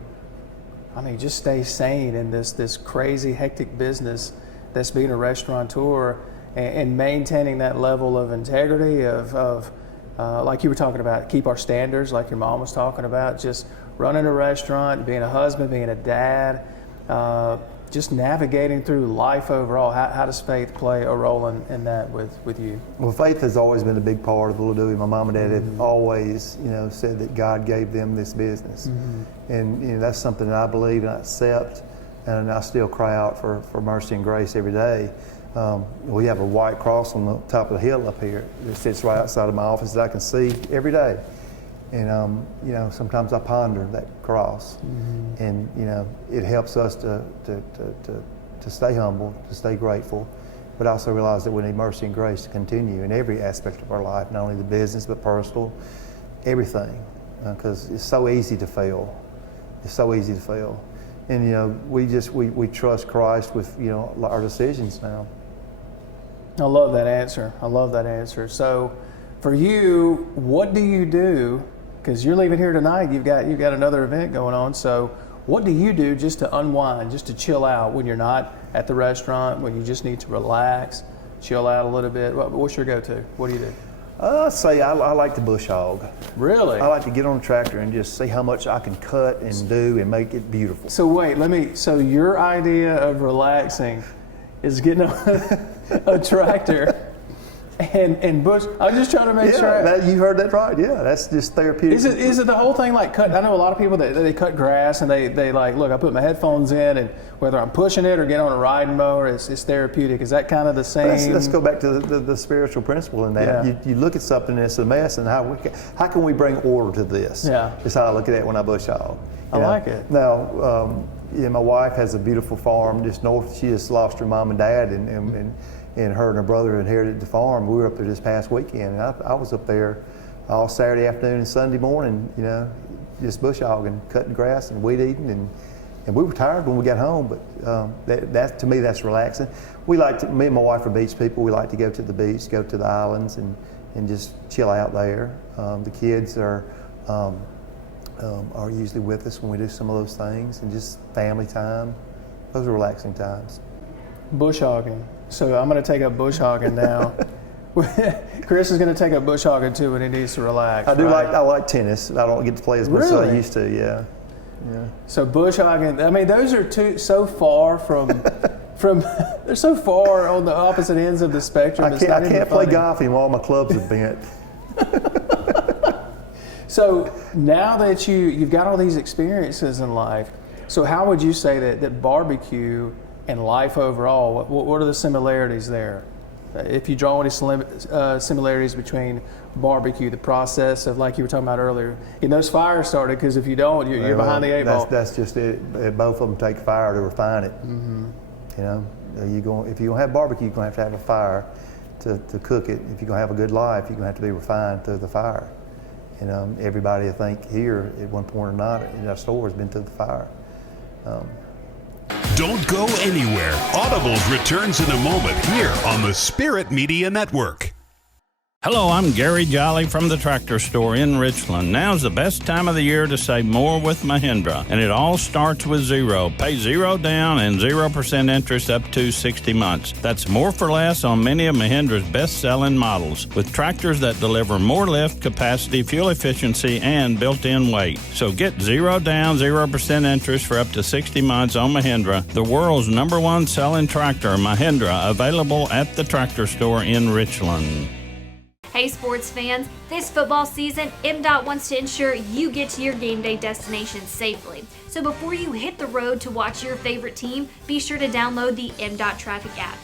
I mean, just stay sane in this crazy, hectic business that's being a restaurateur, and maintaining that level of integrity of like you were talking about, keep our standards, like your mom was talking about, just running a restaurant, being a husband, being a dad, just navigating through life overall. How does faith play a role in that with you? Well, faith has always been a big part of Little Dooey. My mom and dad have always, said that God gave them this business. Mm-hmm. And that's something that I believe and I accept, and I still cry out for mercy and grace every day. We have a white cross on the top of the hill up here that sits right outside of my office that I can see every day. And sometimes I ponder that cross, mm-hmm. and it helps us to stay humble, to stay grateful, but also realize that we need mercy and grace to continue in every aspect of our life, not only the business but personal, everything, because it's so easy to fail. It's so easy to fail, and we trust Christ with our decisions now. I love that answer. So, for you, what do you do? Because you're leaving here tonight, you've got another event going on. So what do you do just to unwind, just to chill out when you're not at the restaurant, when you just need to relax, chill out a little bit? What's your go-to? What do you do? Say I like to bush hog. Really? I like to get on a tractor and just see how much I can cut and do and make it beautiful. So wait, so your idea of relaxing is getting on a tractor and bush. I'm just trying to make sure. You heard that right. Yeah, that's just therapeutic. Is it the whole thing like cut? I know a lot of people that they cut grass and they like, look, I put my headphones in and whether I'm pushing it or get on a riding mower, it's therapeutic. Is that kind of the same? Let's go back to the spiritual principle in that. Yeah. You look at something that's a mess and how can we bring order to this? Yeah. That's how I look at it when I bush hog. I like it. Now, my wife has a beautiful farm just north. She just lost her mom and dad and her and her brother inherited the farm. We were up there this past weekend, and I was up there all Saturday afternoon and Sunday morning, just bush hogging, cutting grass and weed eating, and we were tired when we got home, but that to me, that's relaxing. Me and my wife are beach people. We like to go to the beach, go to the islands, and just chill out there. The kids are usually with us when we do some of those things, and just family time. Those are relaxing times. Bush hogging. So I'm going to take up bush hogging now. Chris is going to take up bush hogging too when he needs to relax. I like tennis. I don't get to play as much as I used to. Yeah. So bush hogging. I mean, those are so far from they're so far on the opposite ends of the spectrum. I can't play golf anymore. All my clubs are bent. So now that you've got all these experiences in life, so how would you say that barbecue and life overall, what are the similarities there? If you draw any similarities between barbecue, the process of, like you were talking about earlier, getting those fires started, because if you don't, you're behind the eight ball. That's just it. Both of them take fire to refine it. Mm-hmm. If you're going to have barbecue, you're going to have a fire to cook it. If you're going to have a good life, you're going to have to be refined through the fire. Everybody, I think, here at one point or not in our store has been through the fire. Don't go anywhere. Audibles returns in a moment here on the Spirit Media Network. Hello, I'm Gary Jolly from the Tractor Store in Richland. Now's the best time of the year to save more with Mahindra, and it all starts with zero. Pay zero down and 0% interest up to 60 months. That's more for less on many of Mahindra's best-selling models, with tractors that deliver more lift, capacity, fuel efficiency, and built-in weight. So get zero down, 0% interest for up to 60 months on Mahindra, the world's #1 selling tractor, Mahindra, available at the Tractor Store in Richland. Hey sports fans, this football season, MDOT wants to ensure you get to your game day destination safely. So before you hit the road to watch your favorite team, be sure to download the MDOT Traffic app.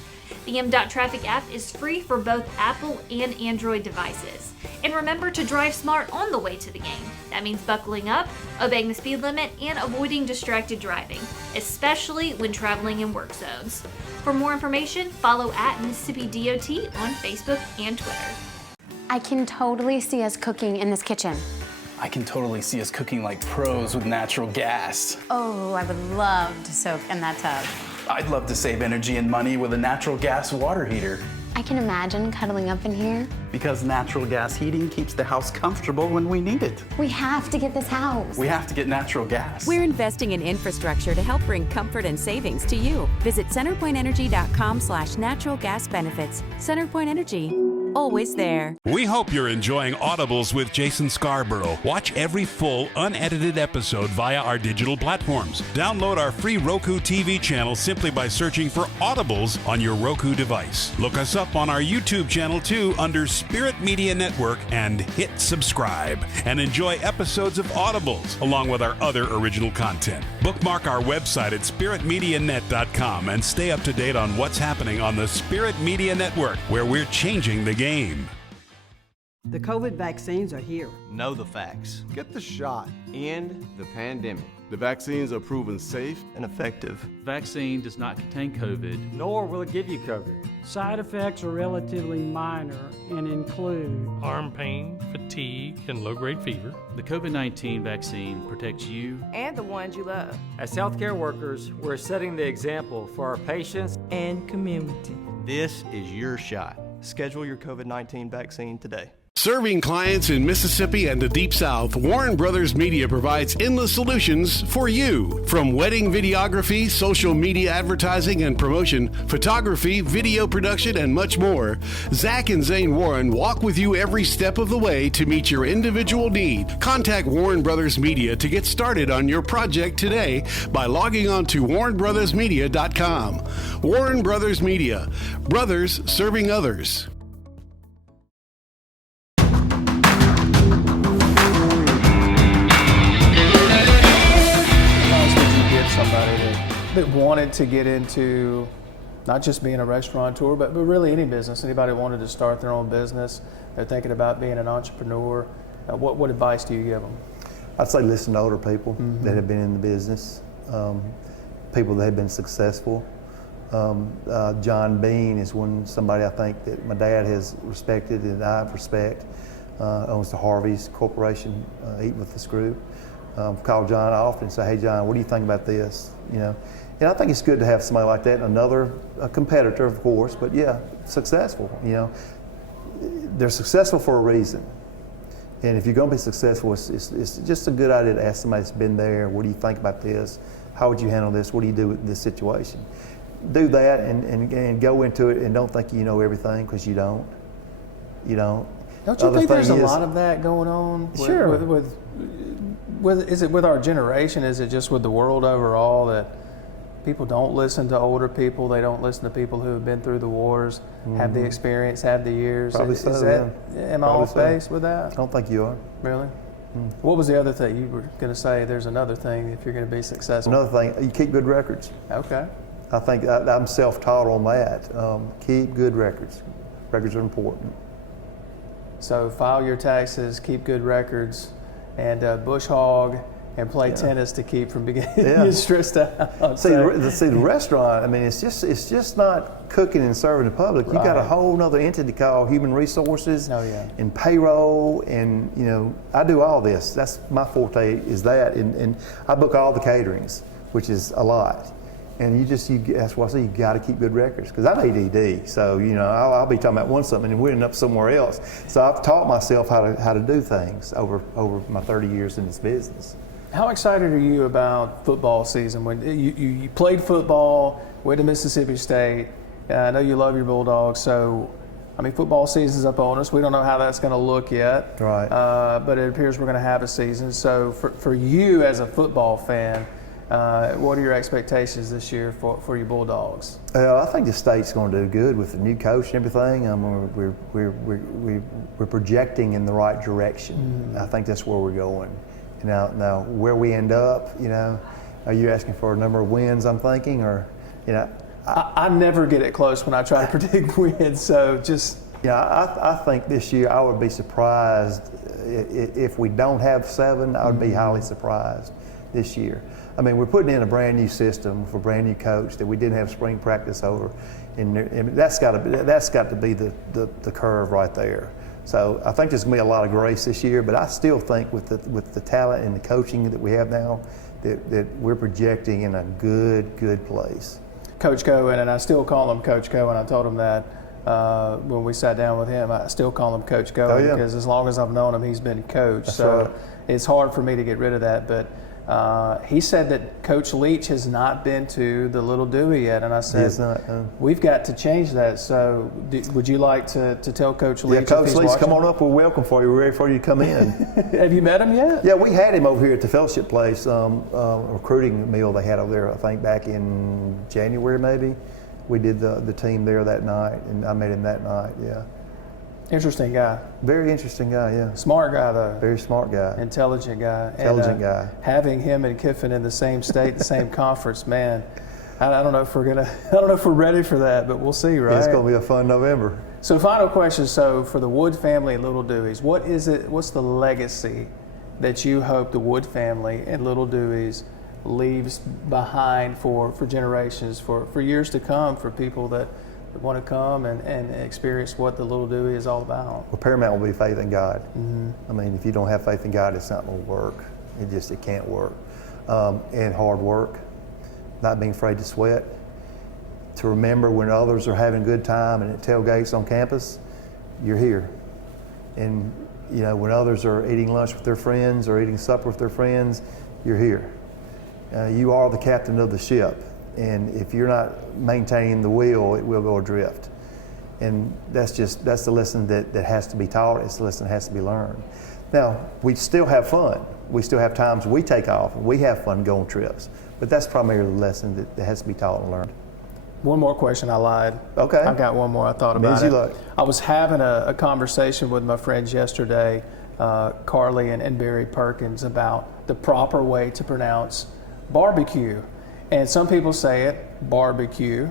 The MDOT Traffic app is free for both Apple and Android devices. And remember to drive smart on the way to the game. That means buckling up, obeying the speed limit, and avoiding distracted driving, especially when traveling in work zones. For more information, follow at Mississippi DOT on Facebook and Twitter. I can totally see us cooking in this kitchen. I can totally see us cooking like pros with natural gas. Oh, I would love to soak in that tub. I'd love to save energy and money with a natural gas water heater. I can imagine cuddling up in here. Because natural gas heating keeps the house comfortable when we need it. We have to get this house. We have to get natural gas. We're investing in infrastructure to help bring comfort and savings to you. Visit centerpointenergy.com/natural gas benefits. CenterPoint Energy, always there. We hope you're enjoying Audibles with Jason Scarborough. Watch every full, unedited episode via our digital platforms. Download our free Roku TV channel simply by searching for Audibles on your Roku device. Look us up on our YouTube channel too under Spirit Media Network and hit subscribe. And enjoy episodes of Audibles along with our other original content. Bookmark our website at spiritmedianet.com and stay up to date on what's happening on the Spirit Media Network, where we're changing the game. The COVID vaccines are here. Know the facts. Get the shot. End the pandemic. The vaccines are proven safe and effective. Vaccine does not contain COVID. Nor will it give you COVID. Side effects are relatively minor and include arm pain, fatigue, and low-grade fever. The COVID-19 vaccine protects you and the ones you love. As healthcare workers, we're setting the example for our patients and community. This is your shot. Schedule your COVID-19 vaccine today. Serving clients in Mississippi and the Deep South, Warren Brothers Media provides endless solutions for you. From wedding videography, social media advertising and promotion, photography, video production, and much more, Zach and Zane Warren walk with you every step of the way to meet your individual need. Contact Warren Brothers Media to get started on your project today by logging on to warrenbrothersmedia.com. Warren Brothers Media. Brothers serving others. Somebody that wanted to get into not just being a restaurateur, but really any business. Anybody that wanted to start their own business, they're thinking about being an entrepreneur. What advice do you give them? I'd say listen to older people that have been in the business, people that have been successful. John Bean is somebody I think that my dad has respected and I respect. Owns the Harvey's Corporation, Eat With This Group. Call John. I often say, "Hey, John, what do you think about this?" And I think it's good to have somebody like that. Another competitor, of course, but yeah, successful. They're successful for a reason. And if you're going to be successful, it's just a good idea to ask somebody that's been there. What do you think about this? How would you handle this? What do you do with this situation? Do that and go into it, and don't think you know everything, because you don't. Don't you think there's a lot of that going on? Sure. Is it with our generation? Is it just with the world overall that people don't listen to older people? They don't listen to people who have been through the wars, have the experience, have the years. Probably so. Am I off base with that? I don't think you are. Really? What was the other thing you were going to say? There's another thing if you're going to be successful. Another thing, you keep good records. Okay. I think I'm self-taught on that. Keep good records. Records are important. So file your taxes, keep good records, and bush hog and play tennis to keep from getting stressed out. See, the restaurant, I mean, it's just not cooking and serving the public. You got a whole other entity called human resources and payroll, and I do all this. That's my forte, is that, and I book all the caterings, which is a lot. And that's why I say you got to keep good records, because I'm ADD. So I'll be talking about something and we're ending up somewhere else. So I've taught myself how to do things over my 30 years in this business. How excited are you about football season? When you played football, went to Mississippi State. I know you love your Bulldogs. So, I mean, football season's up on us. We don't know how that's going to look yet. Right. But it appears we're going to have a season. So for you as a football fan, what are your expectations this year for your Bulldogs? I think the state's going to do good with the new coach and everything. We're projecting in the right direction. I think that's where we're going. Now where we end up, are you asking for a number of wins? I'm thinking, or I never get it close when I try to predict wins. So just I think this year I would be surprised if we don't have 7. I would be highly surprised this year. I mean, we're putting in a brand new system for a brand new coach that we didn't have spring practice over, and that's got to be the curve right there. So I think there's going to be a lot of grace this year, but I still think with the talent and the coaching that we have now, that we're projecting in a good place. Coach Cohen, and I still call him Coach Cohen. I told him that when we sat down with him. I still call him Coach Cohen because as long as I've known him, he's been coach. That's so right. It's hard for me to get rid of that, but. He said that Coach Leach has not been to the Little Dooey yet, and I said, we've got to change that. So would you like to tell Coach Leach? Yeah, Coach Leach, come on up. We're welcome for you. We're ready for you to come in. Have you met him yet? Yeah, we had him over here at the Fellowship Place, recruiting meal they had over there, I think back in January maybe. We did the team there that night, and I met him that night, Interesting guy. Very interesting guy, yeah. Smart guy, though. Very smart guy. Intelligent guy. Intelligent guy. Having him and Kiffin in the same state, the same conference, man. I don't know if we're ready for that, but we'll see, right? It's going to be a fun November. So, final question. So, for the Wood family and Little Dooey's, what's the legacy that you hope the Wood family and Little Dooey's leaves behind for generations, for years to come, for people that want to come and experience what the Little Dooey is all about? Well, paramount will be faith in God. I mean, if you don't have faith in God, it's not going to work. It can't work. And hard work, not being afraid to sweat, to remember when others are having a good time and at tailgates on campus, you're here. And when others are eating lunch with their friends or eating supper with their friends, you're here. You are the captain of the ship, and if you're not maintaining the wheel, it will go adrift. And that's the lesson that has to be taught. It's the lesson that has to be learned. Now, we still have fun. We still have times we take off and we have fun going trips, but that's primarily the lesson that has to be taught and learned. One more question, I lied. Okay. I've got one more, I thought about Busy it. luck. I was having a conversation with my friends yesterday, Carly and Barry Perkins, about the proper way to pronounce barbecue. And some people say it barbecue,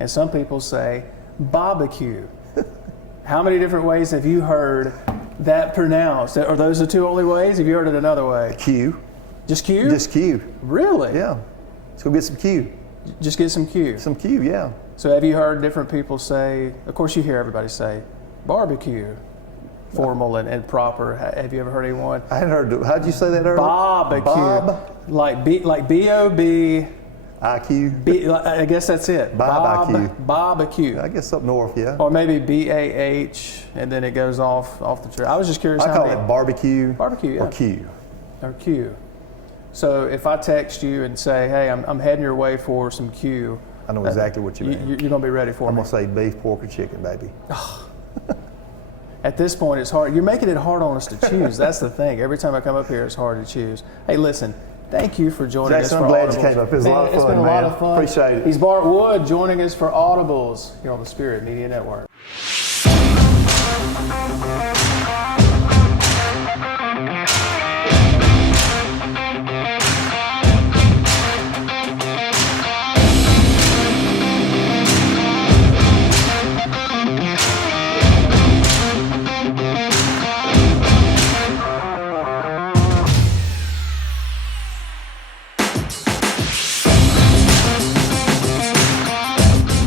and some people say barbecue. How many different ways have you heard that pronounced? Are those the two only ways? Have you heard it another way? Q. Just Q? Just Q. Really? Yeah. Let's go get some Q. Just get some Q. Some Q, yeah. So have you heard different people say, of course you hear everybody say barbecue, formal and proper. Have you ever heard anyone? I hadn't heard, how'd you say that earlier? Barbecue. Bob? Like B-O-B. IQ? I guess that's it. Barbecue. Barbecue. I guess up north, yeah. Or maybe B-A-H, and then it goes off the tree. I was just curious. I call it barbecue. Barbecue, yeah. Or Q. Or Q. So if I text you and say, hey, I'm heading your way for some Q. I know exactly what you mean. You're going to be ready for I'm me. going to say beef, pork, or chicken, baby. At this point, it's hard. You're making it hard on us to choose. That's the thing. Every time I come up here, it's hard to choose. Hey, listen, thank you for joining us for I'm glad Audibles. you came up. It was a lot of fun, It's been a lot of fun. Appreciate it. He's Bart Wood joining us for Audibles here on the Spirit Media Network.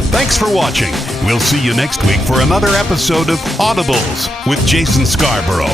Thanks for watching. We'll see you next week for another episode of Audibles with Jason Scarborough.